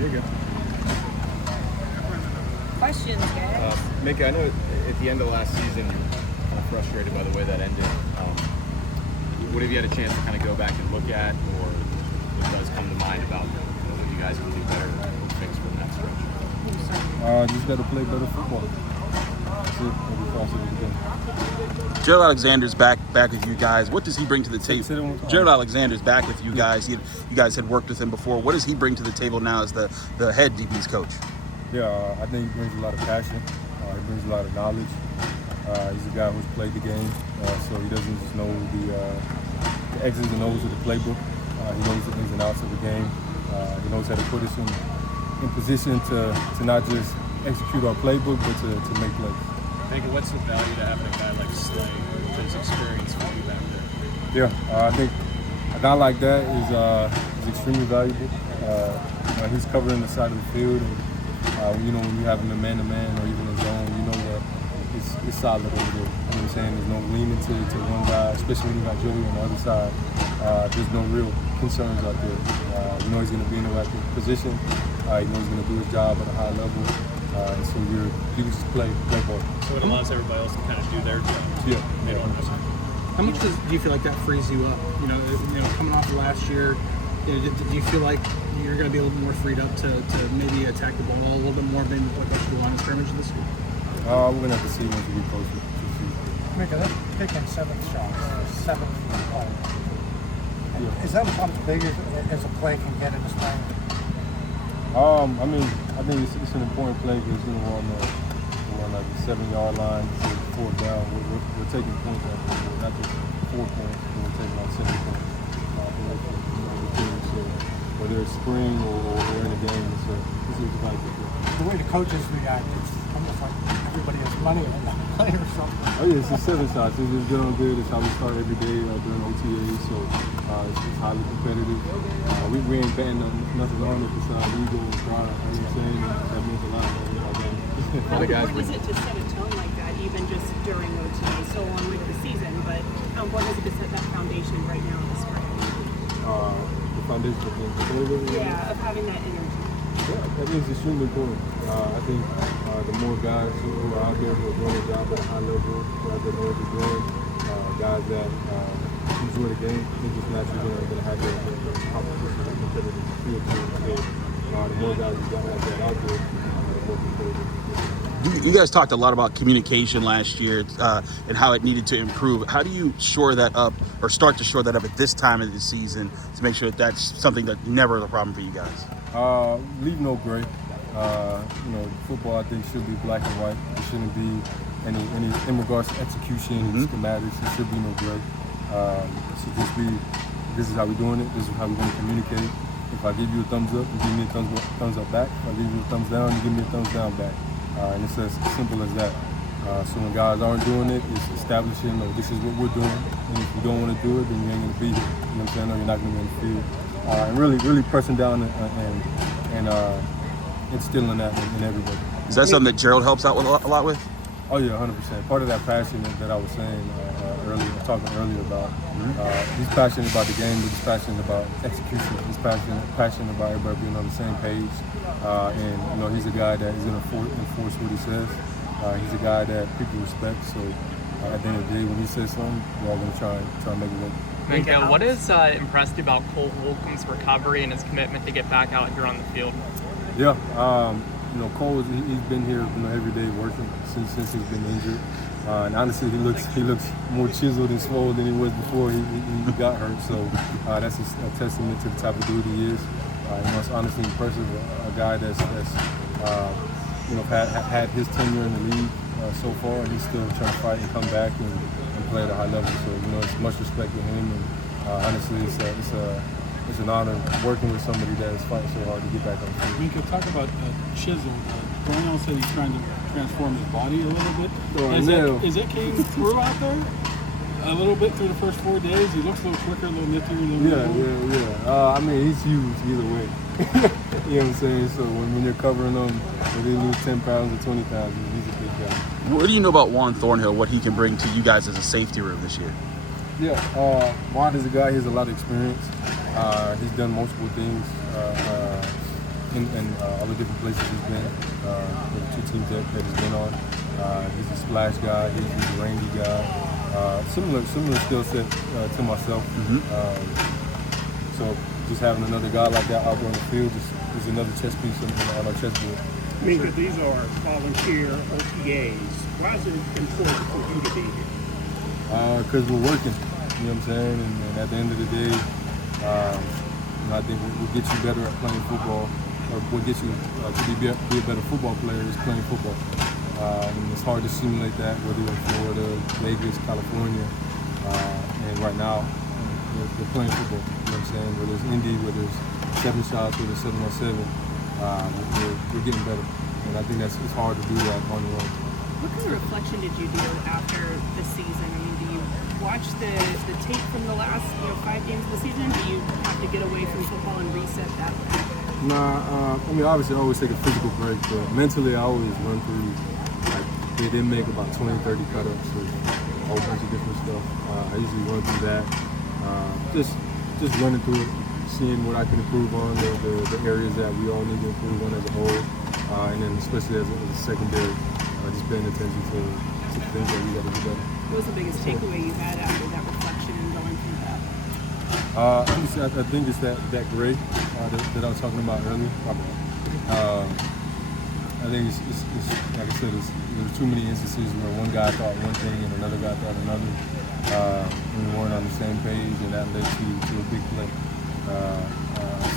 you're good. Questions, guys? Minkah, I know at the end of last season you were kind of frustrated by the way that ended. What have you had a chance to kind of go back and look at, or what does come to mind about what you guys can do better or fix for the next stretch? Just got to play better football. That's it. Every possible game. Gerald Alexander's back with you guys. What does he bring to the table? Gerald Alexander's back with you guys. You guys had worked with him before. What does he bring to the table now as the head DB's coach? Yeah, I think he brings a lot of passion. He brings a lot of knowledge. He's a guy who's played the game, so he doesn't just know the X's and O's of the playbook. He knows the ins and outs of the game. He knows how to put us in position to not just execute our playbook, but to make plays. Minkah, what's the value to having a guy like Slay with his experience with you back there? Yeah, I think a guy like that is extremely valuable. He's covering the side of the field, and when you have him in man-to-man or even in zone, you know that it's solid over there. You know what I'm saying? There's no leaning to one guy, especially when you got Joey on the other side. There's no real concerns out there. You know he's going to be in the right position. You know he's going to do his job at a high level. And so you can just play ball. So it allows everybody else to kind of do their job. Yeah. They don't have to. How much do you feel like that frees you up? Coming off of last year, do you feel like you're going to be a little bit more freed up to maybe attack the ball a little bit more than what you do line of scrimmage this year? We're going to have to see once we get closer to the season. Minkah, they're taking 7 shots, 7 home. Yeah. Is that about as big as a play can get in this game? I think it's an important play because we're on like the 7-yard line, so 4th down. We're taking points out there, not just 4 points, but we're taking like 7 points. So whether it's spring or in a game, it's a vital play. The way the coaches react, it's almost like everybody has money on that play or something. Oh yeah, it's 7 shots. It's just good on good. It's how we start every day during OTAs, so it's highly competitive. We ain't betting on nothing on it besides we go and try. You know what I'm saying? That means a lot. How important is it to set a tone like that, even just during OTAs, so on with the season, but how important is it to set that foundation right now in the spring? The foundation of being competitive? Yeah, of having that energy. Yeah, that is extremely important. I think the more guys who are out there who are doing their job at a high level, guys that know what they're doing, guys that enjoy the game, they're just naturally going to have the competition and competitive feel to it. The more guys you got like that out there, the more competitive. You guys talked a lot about communication last year and how it needed to improve. How do you shore that up or start to shore that up at this time of the season to make sure that that's something that never is a problem for you guys? Leave no gray. Football I think should be black and white. There shouldn't be any in regards to execution and schematics. There should be no gray. It should just be, this is how we're doing it. This is how we're going to communicate. If I give you a thumbs up, you give me a thumbs up back. If I give you a thumbs down, you give me a thumbs down back. And it's as simple as that. So when guys aren't doing it, it's establishing, this is what we're doing. And if you don't want to do it, then you ain't going to be here. You know what I'm saying? Or you're not going to be in the field. And really pressing down and instilling that in everybody. Is that something that Gerald helps out with a lot with? Oh yeah, 100%. Part of that passion that I was saying talking earlier about. He's passionate about the game, but he's passionate about execution. He's passionate about everybody being on the same page. And he's a guy that is going to enforce what he says. He's a guy that people respect. So at the end of the day, when he says something, we're all going to try and make it work. Minkah, what has impressed you about Cole Holcomb's recovery and his commitment to get back out here on the field? Yeah, Cole, he's been here every day working since he's been injured. And honestly, he looks more chiseled and swole than he was before he got hurt. So that's a testament to the type of dude he is. It's honestly impressive. A guy that's had his tenure in the league so far, and he's still trying to fight and come back and play at a high level. So it's much respect to him. And honestly, it's an honor working with somebody that is fighting so hard to get back on the field. Minkah, talk about chisel. Darnell said he's trying to transform his body a little bit. Is it came through out there? A little bit through the first 4 days? He looks a little quicker, a little niftier. Yeah. He's huge either way. You know what I'm saying? So when you're covering him, if they lose 10 pounds or 20 pounds, he's a big guy. What do you know about Juan Thornhill, what he can bring to you guys as a safety room this year? Yeah, Juan is a guy, he has a lot of experience. He's done multiple things in all the different places he's been, the 2 teams that he's been on. He's a splash guy. He's a rangy guy. Similar skill set to myself. So just having another guy like that out there on the field is another chess piece on our chessboard. Minkah, these are volunteer OTAs. Why is it important for you to be here? Because we're working, you know what I'm saying? And at the end of the day, I think what gets you better at playing football, or what gets you to be a better football player is playing football. And it's hard to simulate that, whether you're in Florida, Vegas, California, and right now, they're playing football, you know what I'm saying? Whether it's Indy, whether it's 7 shots, whether it's 7-on-7, we're getting better. And I think it's hard to do that on your own. What kind of reflection did you do after the season? I mean, do you watch the tape from the last 5 games of the season? Do you have to get away from football and reset that? Nah, I mean, obviously I always take a physical break, but mentally I always run through, like, they did make about 20, 30 cut-ups, so a whole bunch of different stuff. I usually run through that, just running through it, seeing what I can improve on, the areas that we all need to improve on as a whole, and then especially as a secondary. Just paying attention to things that we got to do better. What was the biggest takeaway you had after that reflection and going through that? I think it's that gray that I was talking about earlier. I think it's like I said, there's too many instances where one guy thought one thing and another guy thought another. And we weren't on the same page, and that led to a big play.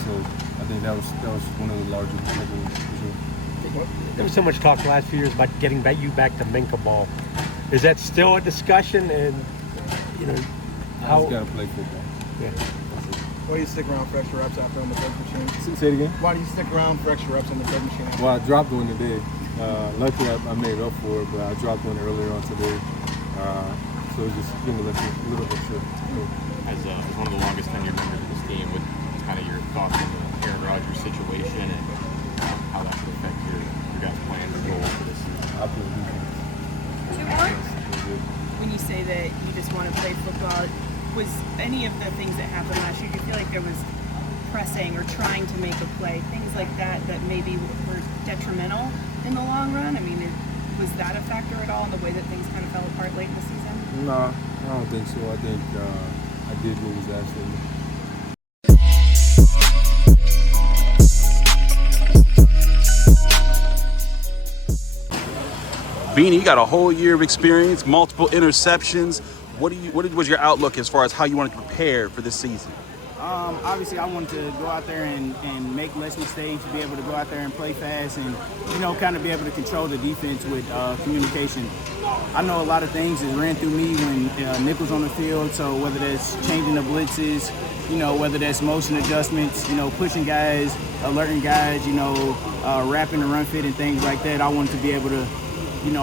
So I think that was one of the larger takeaways for sure. There was so much talk the last few years about getting you back to Minkah ball. Is that still a discussion? And how? I just gotta play football. Yeah. Why do you stick around for extra reps after on the bed machine? Say it again. Why do you stick around for extra reps on the bed machine? Well, I dropped one today. Luckily, I made up for it, but I dropped one earlier on today. So it's just giving a little extra. As one of the longest tenured members of this team, with kind of your thoughts on the Aaron Rodgers situation and how that could affect your guys' plans and goals for this season. I play defense. When you say that you just want to play football, was any of the things that happened last year, do you feel like there was pressing or trying to make a play, things like that maybe were detrimental in the long run? I mean, was that a factor at all in the way that things kind of fell apart late in the season? No, I don't think so. I think I did what was asked of me. Beanie, you got a whole year of experience, multiple interceptions. What was your outlook as far as how you want to prepare for this season? Obviously, I wanted to go out there and make less mistakes, be able to go out there and play fast, and kind of be able to control the defense with communication. I know a lot of things that ran through me when Nick was on the field. So whether that's changing the blitzes, whether that's motion adjustments, pushing guys, alerting guys, wrapping the run fit and things like that. I wanted to be able to,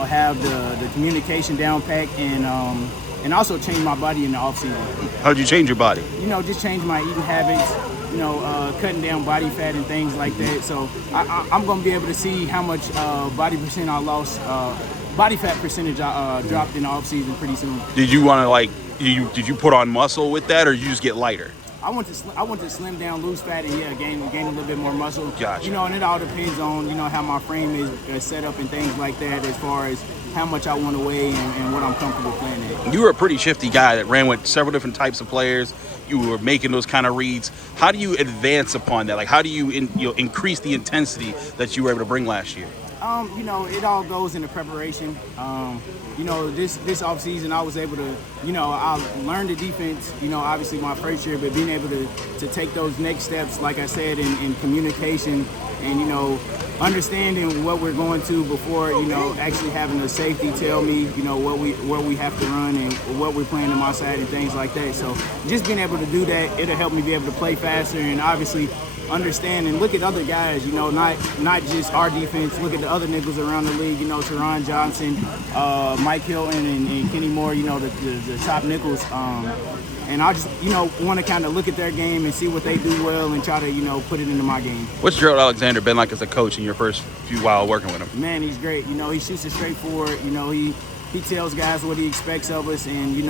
have the communication down pat and also change my body in the offseason. How did you change your body? Just change my eating habits, cutting down body fat and things like that. So I'm going to be able to see how much body fat percentage I dropped in the offseason pretty soon. Did you want to did you put on muscle with that, or you just get lighter? I want to slim down, lose fat, and gain a little bit more muscle. Gotcha. And it all depends on how my frame is set up and things like that, as far as how much I want to weigh and what I'm comfortable playing at. You were a pretty shifty guy that ran with several different types of players. You were making those kind of reads. How do you advance upon that? Like, how do you increase the intensity that you were able to bring last year? It all goes into preparation. This off season I was able to, I learned the defense, obviously my first year, but being able to take those next steps, like I said, in communication and, understanding what we're going to before, actually having the safety tell me, where we have to run and what we're playing on my side and things like that. So just being able to do that, it'll help me be able to play faster and obviously understand and look at other guys, not just our defense, look at the other nickels around the league, Teron Johnson, Mike Hilton and Kenny Moore, the top nickels. And I just, want to kind of look at their game and see what they do well and try to, put it into my game. What's Gerald Alexander been like as a coach in your first few while working with him? Man, he's great. He shoots it straight forward. He tells guys what he expects of us, and he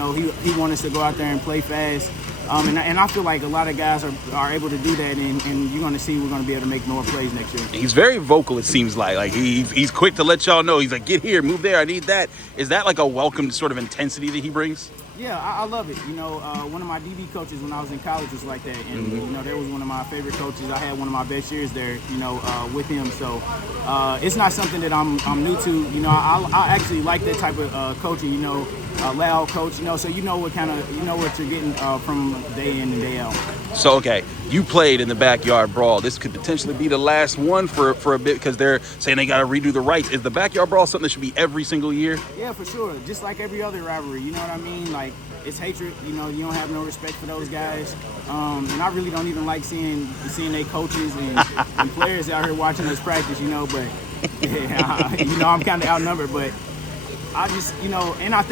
wants us to go out there and play fast. And I feel like a lot of guys are able to do that, and you're going to see we're going to be able to make more plays next year. He's very vocal, it seems like he's quick to let y'all know. He's like, get here, move there, I need that. Is that like a welcome sort of intensity that he brings? Yeah, I love it. One of my DB coaches when I was in college was like that, and that was one of my favorite coaches. I had one of my best years there, with him. So it's not something that I'm new to. I actually like that type of coaching. Loud coach. So what you're getting from day in and day out. So okay, you played in the backyard brawl. This could potentially be the last one for a bit because they're saying they got to redo the rights. Is the backyard brawl something that should be every single year? Yeah, for sure. Just like every other rivalry. You know what I mean? Like, it's hatred. You don't have no respect for those guys. And I really don't even like seeing their coaches and players out here watching us practice. But I'm kind of outnumbered. But I just, and I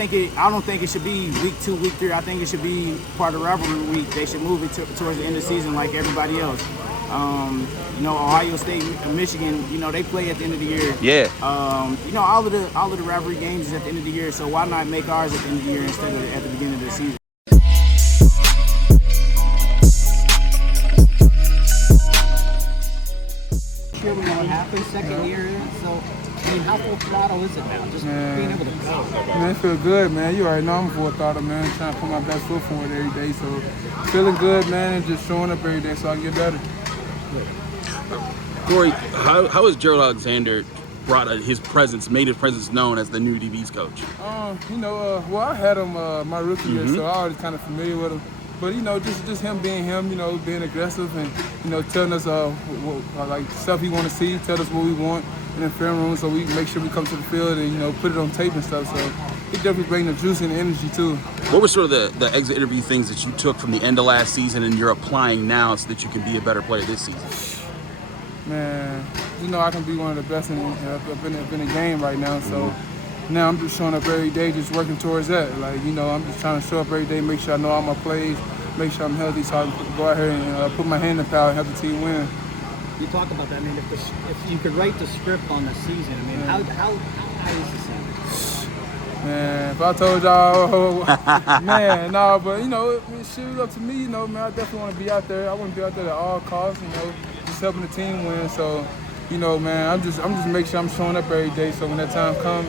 don't think it should be week 2, week 3. I think it should be part of rivalry week. They should move it towards the end of the season like everybody else. Ohio State, Michigan, they play at the end of the year. Yeah. All of the rivalry games is at the end of the year. So why not make ours at the end of the year instead of at the beginning of the season? Sure, we know what happened. Second year, so. How full throttle is it now? Just being able to go. Man, it feel good, man. You already know I'm full throttle, man. Trying to put my best foot forward every day. So feeling good, man, and just showing up every day so I can get better. Cory, how has Gerald Alexander made his presence known as the new DB's coach? Well, I had him my rookie year, so I was kind of familiar with him. But just him being him, being aggressive and telling us like stuff he want to see, tell us what we want in the film room, so we make sure we come to the field and put it on tape and stuff. So he definitely brings the juice and the energy too. What were sort of the exit interview things that you took from the end of last season and you're applying now so that you can be a better player this season? Man, I can be one of the best in the game right now. So now I'm just showing up every day, just working towards that. Like, I'm just trying to show up every day, make sure I know all my plays, make sure I'm healthy, so I can go out here and put my hand in the power and help the team win. You talk about that. I mean, if you could write the script on the season, I mean, how high is the season? Man, if I told y'all, man, no, but shit, up to me, man, I definitely want to be out there. I want to be out there at all costs, just helping the team win. So, man, I'm just making sure I'm showing up every day. So when that time comes,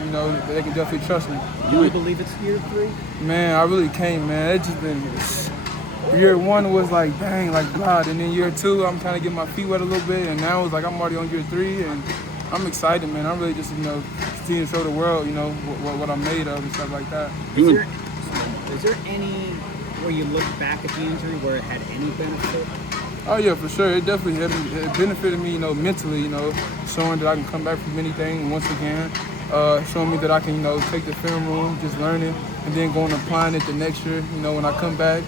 they can definitely trust me. You believe it's year 3? Man, I really can't, man. It's just been. Year 1 was like, dang, like God, and then year 2, I'm kind of getting my feet wet a little bit, and now it's like I'm already on year 3, and I'm excited, man. I'm really just, continue to show the world, what I'm made of and stuff like that. Is there any where you look back at the injury where it had any benefit? Oh yeah, for sure. It definitely it benefited me, mentally, showing that I can come back from anything once again. Showing me that I can, take the film room, just learning, and then going and applying it the next year, when I come back,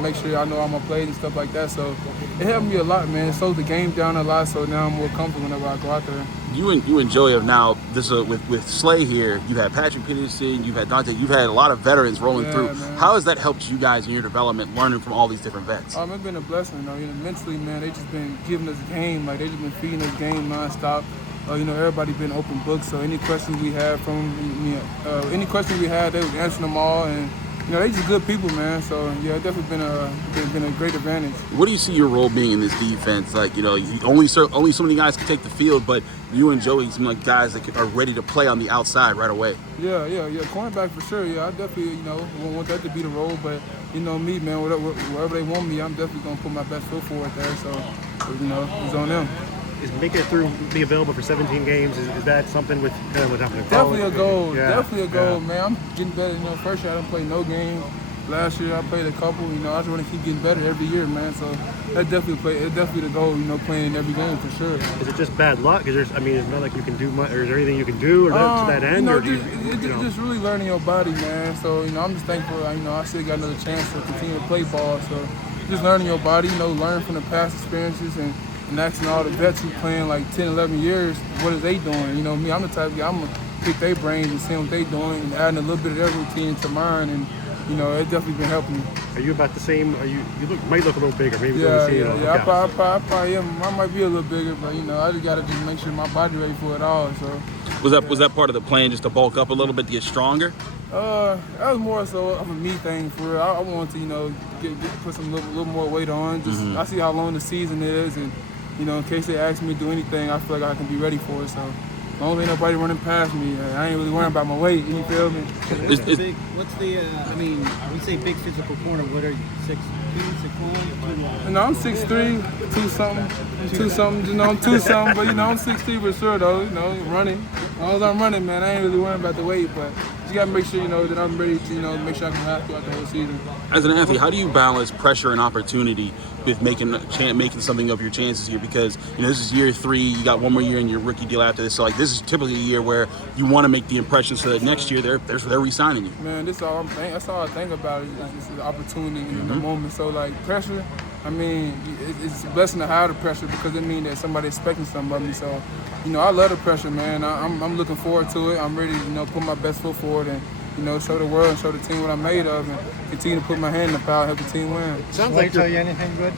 make sure I know all my plays and stuff like that. So it helped me a lot, man. It slowed the game down a lot, so now I'm more comfortable whenever I go out there. You and Joey have now, with Slay here, you've had Patrick Peterson, you've had Dante, you've had a lot of veterans rolling through. Man. How has that helped you guys in your development, learning from all these different vets? It's been a blessing, mentally, man. They just been giving us game, like they just been feeding us game nonstop. Everybody been open books, so any questions we had they was answering them all, and they just good people, man. So yeah, it definitely been a great advantage. What do you see your role being in this defense? Like, only so many guys can take the field, but you and Joey seem like guys that are ready to play on the outside right away. Yeah, cornerback for sure. Yeah, I definitely want that to be the role, but me, man, wherever they want me, I'm definitely gonna put my best foot forward there. So it's on them. Is making it be available for 17 games? Is that something with what happened? Definitely a goal. Yeah. Definitely a goal, man. I'm getting better. First year I didn't play no games. Last year I played a couple. I just want to keep getting better every year, man. So that's definitely the goal. Playing in every game for sure. Is it just bad luck? Is there? It's not like you can do much. Or is there anything you can do to that end? Just really learning your body, man. So I'm just thankful. I still got another chance to continue to play ball. So just learning your body. Learn from the past experiences and asking all the vets who playing like 10, 11 years, what are they doing? Me, I'm the type of guy, I'm going to pick their brains and see what they doing and adding a little bit of their routine to mine, and, it definitely been helping me. Are you about the same? Might look a little bigger, maybe. Yeah. I probably am. I might be a little bigger, but, I just got to just make sure my body ready for it all, so. Was that part of the plan, just to bulk up a little bit to get stronger? That was more so of a me thing for real. I wanted to, you know, put some little more weight on. Just I see how long the season is, and you know, in case they ask me to do anything, I feel like I can be ready for it. So as long as ain't nobody running past me, I ain't really worrying about my weight. You feel me? What's the? I mean, we say big physical corner. What are you? 6'2", 6'1"? No, I'm 6'3", 2 something. You know, I'm 2 something, but you know, I'm 6'3" for sure though. You know, running. As long as I'm running, man, I ain't really worrying about the weight, but you gotta make sure, you know, that I'm ready to, you know, make sure I can last throughout the whole season. As an athlete, how do you balance pressure and opportunity with making something of your chances here? Because, you know, this is year 3, you got one more year in your rookie deal after this, so like this is typically a year where you want to make the impression so that next year they're re-signing you. Man, that's all I think about is the opportunity in the moment. So like pressure, I mean, it's a blessing to have the pressure because it means that somebody's expecting something of me. So, you know, I love the pressure, man. I'm looking forward to it. I'm ready to, you know, put my best foot forward and, you know, show the world and show the team what I'm made of and continue to put my hand in the pile, help the team win. Sounds like tell you anything good?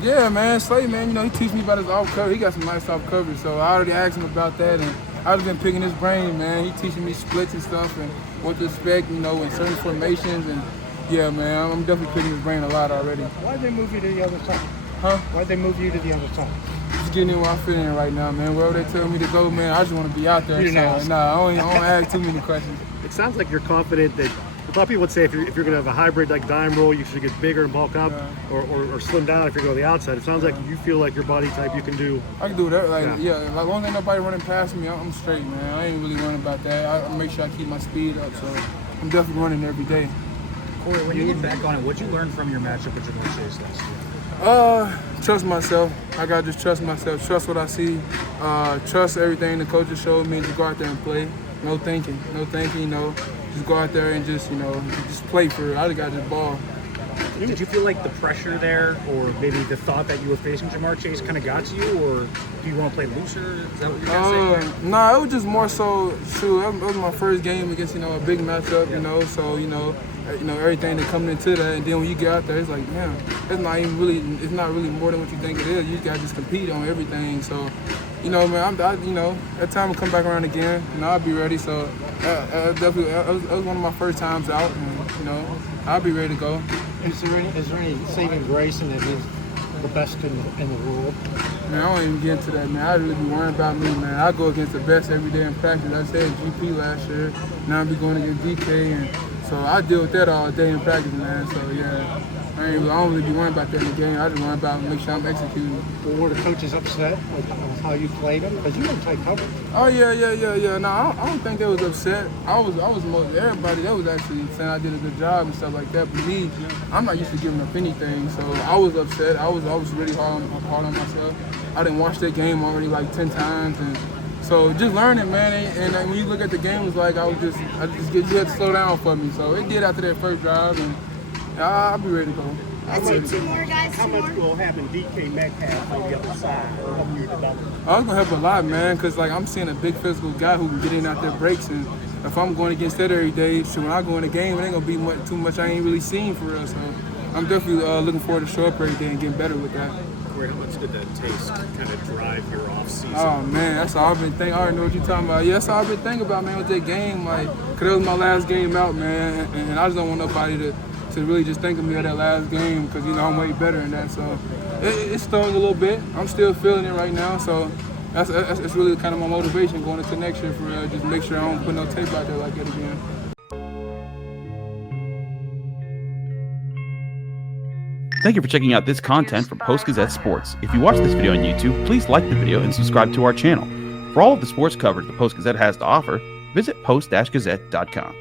Yeah, man. Slay, man, you know, he teach me about his off cover. He got some nice off coverage, so I already asked him about that, and I've been picking his brain, man. He teaching me splits and stuff and what to expect, you know, in certain formations, and yeah, man, I'm definitely picking his brain a lot already. Why'd they move you to the other side? Huh? Why'd they move you to the other side? Just getting in where I'm feeling in right now, man. Wherever they tell me to go, man, I just want to be out there. So, I don't ask too many questions. It sounds like you're confident that a lot of people would say if you're going to have a hybrid like dime roll, you should get bigger and bulk up, or slim down if you're going to the outside. It sounds like you feel like your body type you can do. I can do that. Like as long as ain't nobody running past me, I'm straight, man. I ain't really worrying about that. I make sure I keep my speed up, so I'm definitely running every day. Corey, when you look back on it, what'd you learn from your matchup with Jamar Chase last year? Trust myself. I gotta just trust myself. Trust what I see. Trust everything the coaches showed me. Just go out there and play. No thinking. You know. Just go out there and just, you know, just play for it. I just got this ball. Did you feel like the pressure there, or maybe the thought that you were facing Jamar Chase kind of got to you, or do you want to play looser? Is that what you're saying? Nah, it was just more so, that was my first game against, you know, a big matchup, you know, so, you know, everything that coming into that, and then when you get out there, it's like, man, it's not really more than what you think it is. You just gotta just compete on everything. So, you know, man, you know, that time will come back around again, and I'll be ready. So, definitely, that was one of my first times out, and you know, I'll be ready to go. Is there any saving grace in it? Is the best in the world? Man, I don't even get into that, man. I really be worrying about me, man. I go against the best every day in practice. I said GP last year. Now I be going against DK, and so I deal with that all day in practice, man. So yeah, I don't really be worrying about that in the game. I just worry about making sure I'm executing. Well, were the coaches upset with how you played them? Because you were in tight coverage. Oh yeah. No, I don't think they was upset. Everybody that was actually saying I did a good job and stuff like that. But me, I'm not used to giving up anything, so I was upset. I was really hard on myself. I didn't watch that game already like 10 times, and so just learning, man. And when you look at the game, it's like you had to slow down for me. So it did after that first drive, and I'll be ready to go. Let's do 2 more, guys. How much will having DK Metcalf on the other side help you develop? Oh, it's gonna help a lot, man. Cause like I'm seeing a big physical guy who can get in out there breaks, and if I'm going against that every day, so when I go in the game, it ain't gonna be too much I ain't really seen for real. So I'm definitely looking forward to show up every day and getting better with that. How much did that taste kind of drive your off season? Oh man, that's all I've been thinking. I already know what you're talking about. Yeah, that's all I've been thinking about, man, with that game. Like, cause that was my last game out, man, and I just don't want nobody to really just think of me at that last game, because you know I'm way better than that. So it stung a little bit. I'm still feeling it right now. So that's really kind of my motivation going into next year for just make sure I don't put no tape out there like that again. Thank you for checking out this content from Post-Gazette Sports. If you watch this video on YouTube, please like the video and subscribe to our channel. For all of the sports coverage the Post-Gazette has to offer, visit post-gazette.com.